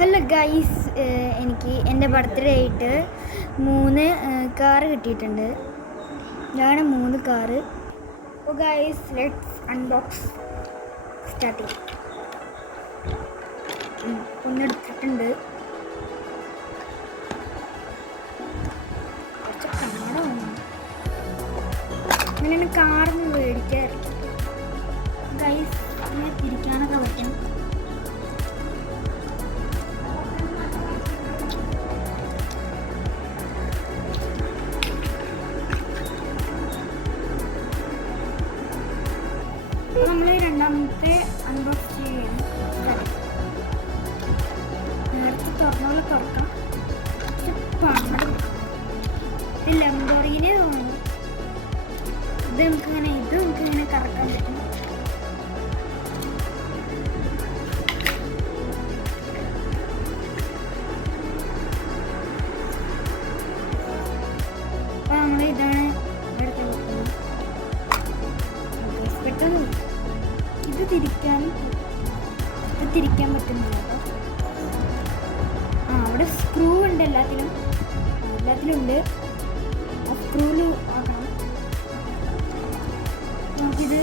Hello guys, എനിക്ക് എൻ്റെ birthday ആയിട്ട് 3 കാറ് കിട്ടിയിട്ടുണ്ട്. ഇതാണ് 3 കാറ്. അപ്പോൾ ഗൈസ്, ലെറ്റ്സ് അൺബോക്സ്. സ്റ്റാർട്ട് ചെയ്യാം. ഒന്നെടുത്തിട്ടുണ്ട്. കുറച്ച് കണ്ണട വന്നു. അങ്ങനെ കാറിന് മേടിക്കാറില്ല ഗൈസ്. അങ്ങനെ തിരിക്കാനൊക്കെ പറ്റും. നമ്മൾ രണ്ടാമത്തെ അൺബോക്സ് ചെയ്യണം. നേരത്തെ തുറന്നുള്ള തുറക്കാം. ലംബോർഗിനി തോന്നുന്നു. ഇത് നമുക്കിങ്ങനെ കറക്കാൻ പറ്റും. അപ്പോൾ നമ്മൾ ഇതാണ് എടുത്ത് വെക്കുന്നത്. പെട്ടെന്ന് ഇത് തിരിക്കാൻ പറ്റുന്നില്ല. അവിടെ സ്ക്രൂ ഉണ്ട്. എല്ലാത്തിലും ഉണ്ട്. ആ സ്ക്രൂവിൽ ആക്കണം. നമുക്കിത്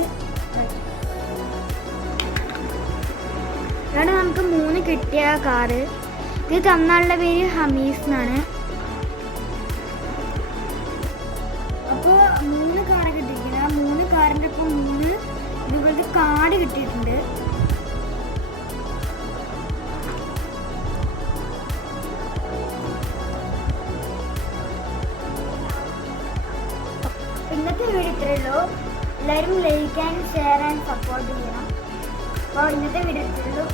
ഇതാണ് നമുക്ക് 3 കിട്ടിയ കാറ്. ഇത് തന്നാളുടെ പേര് ഹമീസ് എന്നാണ്. അപ്പോൾ 3 കാറ് കിട്ടിയിരിക്കുന്നത്. ആ 3 കാറിൻ്റെ ഒപ്പം 3 ഇതുപോലത്തെ കാർഡ് കിട്ടിയിട്ടുണ്ട്. ഇന്നത്തെ വീഡിയോ ഇത്രയേ ഉള്ളൂ. എല്ലാവരും like and share and support ചെയ്യണം. അപ്പോൾ ഇന്നത്തെ വീഡിയോ ഇത്രയേ ഉള്ളൂ.